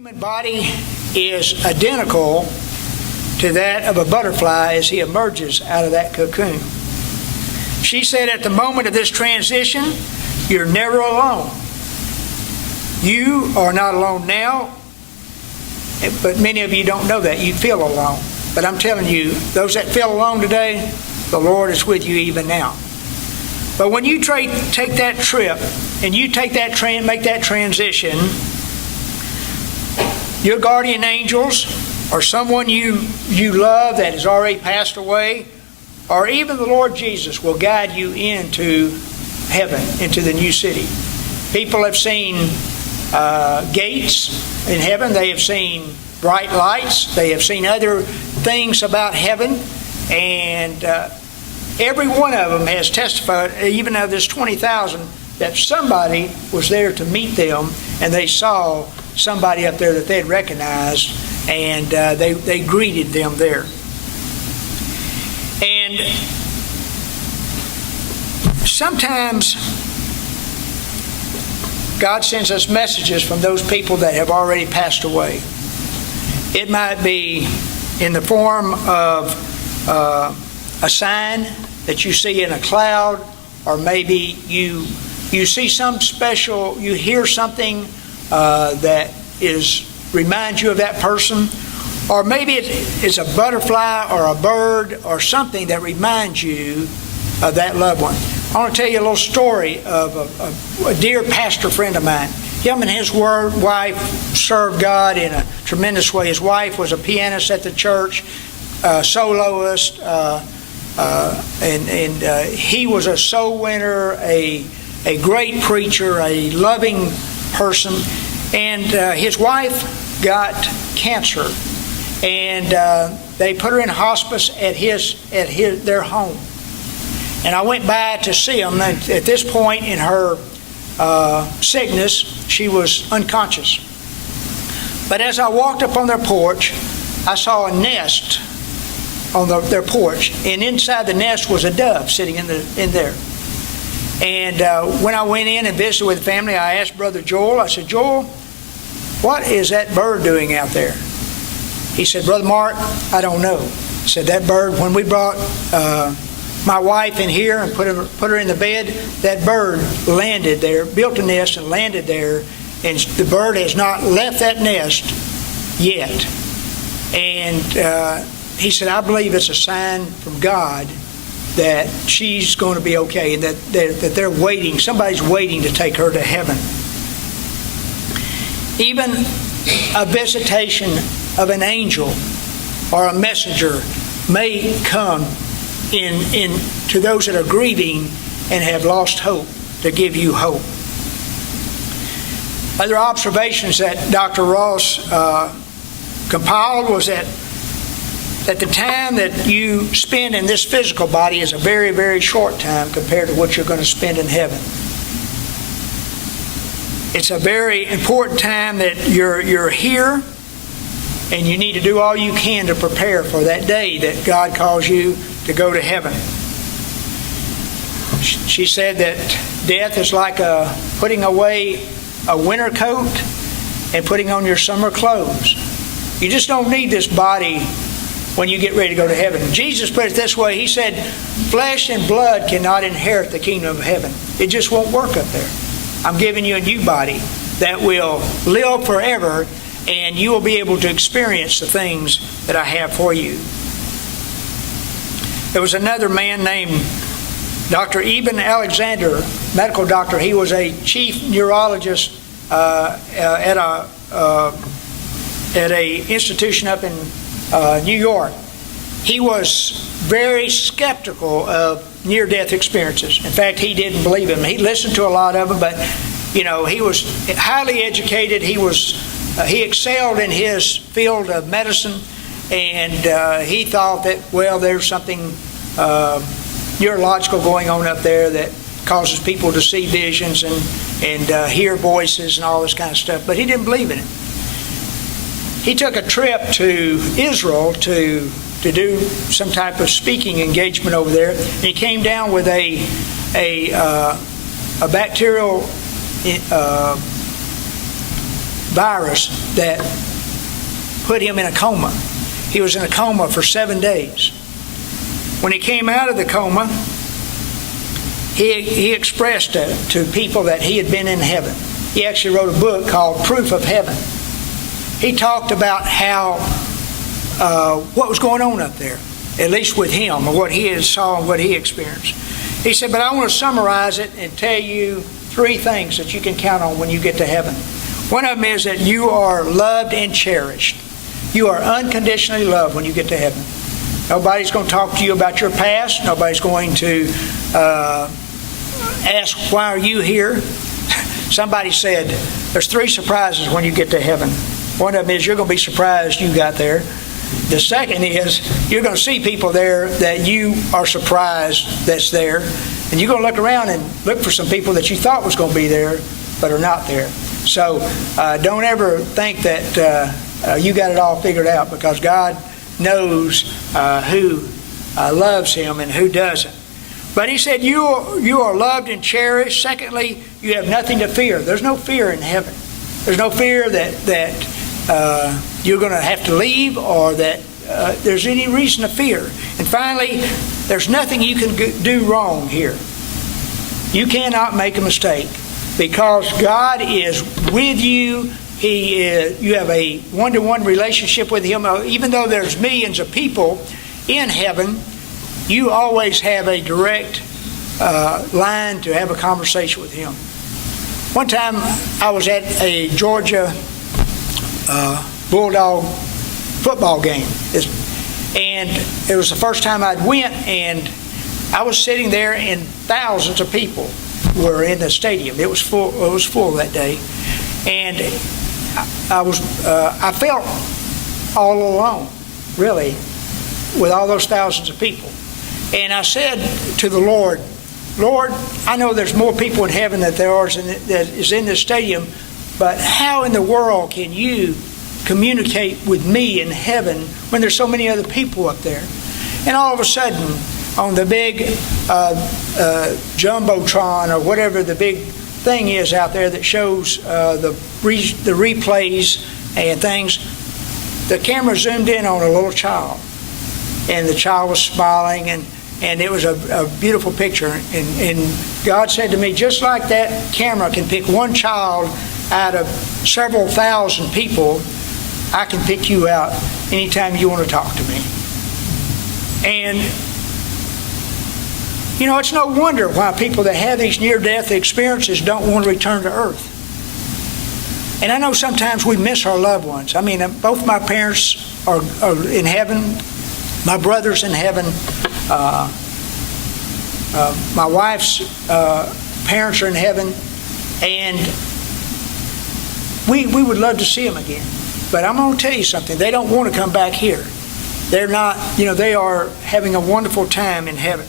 Human body is identical to that of a butterfly as he emerges out of that cocoon. She said at the moment of this transition, you're never alone. You are not alone now, but many of you don't know that. You feel alone. But I'm telling you, those that feel alone today, the Lord is with you even now. But when you take that trip and you take that make that transition, your guardian angels or someone you love that has already passed away, or even the Lord Jesus will guide you into heaven, into the new city. People have seen gates in heaven. They have seen bright lights. They have seen other things about heaven. And every one of them has testified, even of this 20,000, that somebody was there to meet them, and they saw somebody up there that they had recognized, and they greeted them there. And sometimes God sends us messages from those people that have already passed away. It might be in the form of a sign that you see in a cloud, or maybe you see some special, you hear something that reminds you of that person, or maybe it's a butterfly or a bird or something that reminds you of that loved one. I want to tell you a little story of a dear pastor friend of mine. Him and his wife served God in a tremendous way. His wife was a pianist at the church, soloist, and he was a soul winner, a great preacher, a loving person. And his wife got cancer, and they put her in hospice at their home. And I went by to see him. And at this point in her sickness, she was unconscious. But as I walked up on their porch, I saw a nest on their porch, and inside the nest was a dove sitting in there. And when I went in and visited with the family, I asked Brother Joel, I said, Joel, what is that bird doing out there? He said, Brother Mark, I don't know. He said, that bird, when we brought my wife in here and put her in the bed, that bird landed there, built a nest and landed there, and the bird has not left that nest yet. And he said, I believe it's a sign from God that she's going to be okay, and that they're waiting, somebody's waiting to take her to heaven. Even a visitation of an angel or a messenger may come in to those that are grieving and have lost hope, to give you hope. Other observations that Dr. Ross compiled was that the time that you spend in this physical body is a very, very short time compared to what you're going to spend in heaven. It's a very important time that you're here, and you need to do all you can to prepare for that day that God calls you to go to heaven. She said that death is like putting away a winter coat and putting on your summer clothes. You just don't need this body when you get ready to go to heaven. Jesus put it this way. He said, flesh and blood cannot inherit the kingdom of heaven. It just won't work up there. I'm giving you a new body that will live forever, and you will be able to experience the things that I have for you. There was another man named Dr. Eben Alexander, medical doctor. He was a chief neurologist at a institution up in New York. He was very skeptical of near-death experiences. In fact, he didn't believe them. He listened to a lot of them, but he was highly educated. He excelled in his field of medicine, and he thought that, well, there's something neurological going on up there that causes people to see visions and hear voices and all this kind of stuff. But he didn't believe in it. He took a trip to Israel to do some type of speaking engagement over there, and he came down with a bacterial virus that put him in a coma. He was in a coma for 7 days. When he came out of the coma, he expressed to people that he had been in heaven. He actually wrote a book called Proof of Heaven. He talked about how what was going on up there, at least with him, or what he had saw and what he experienced. He said, but I want to summarize it and tell you 3 things that you can count on when you get to heaven. One of them is that you are loved and cherished. You are unconditionally loved when you get to heaven. Nobody's going to talk to you about your past. Nobody's going to ask, why are you here? Somebody said, there's 3 surprises when you get to heaven. One of them is you're going to be surprised you got there. The second is you're going to see people there that you are surprised that's there. And you're going to look around and look for some people that you thought was going to be there but are not there. So don't ever think that you got it all figured out, because God knows who loves Him and who doesn't. But He said you are loved and cherished. Secondly, you have nothing to fear. There's no fear in heaven. There's no fear that you're going to have to leave, or that there's any reason to fear. And finally, there's nothing you can do wrong here. You cannot make a mistake, because God is with you. You have a one-to-one relationship with Him. Even though there's millions of people in heaven, you always have a direct line to have a conversation with Him. One time I was at a Georgia Bulldog football game, and it was the first time I'd went, and I was sitting there, and thousands of people were in the stadium. It was full. It was full that day, and I felt all alone, really, with all those thousands of people. And I said to the Lord, Lord, I know there's more people in heaven than there are that is in this stadium, but how in the world can you communicate with me in heaven when there's so many other people up there? And all of a sudden, on the big Jumbotron, or whatever the big thing is out there that shows the replays and things, the camera zoomed in on a little child, and the child was smiling, and it was a beautiful picture. And God said to me, just like that camera can pick one child out of several thousand people, I can pick you out anytime you want to talk to me. And you know, it's no wonder why people that have these near-death experiences don't want to return to earth. And I know sometimes we miss our loved ones. I mean, both my parents are in heaven. My brother's in heaven. My wife's parents are in heaven. And we would love to see them again. But I'm going to tell you something. They don't want to come back here. They're not, they are having a wonderful time in heaven.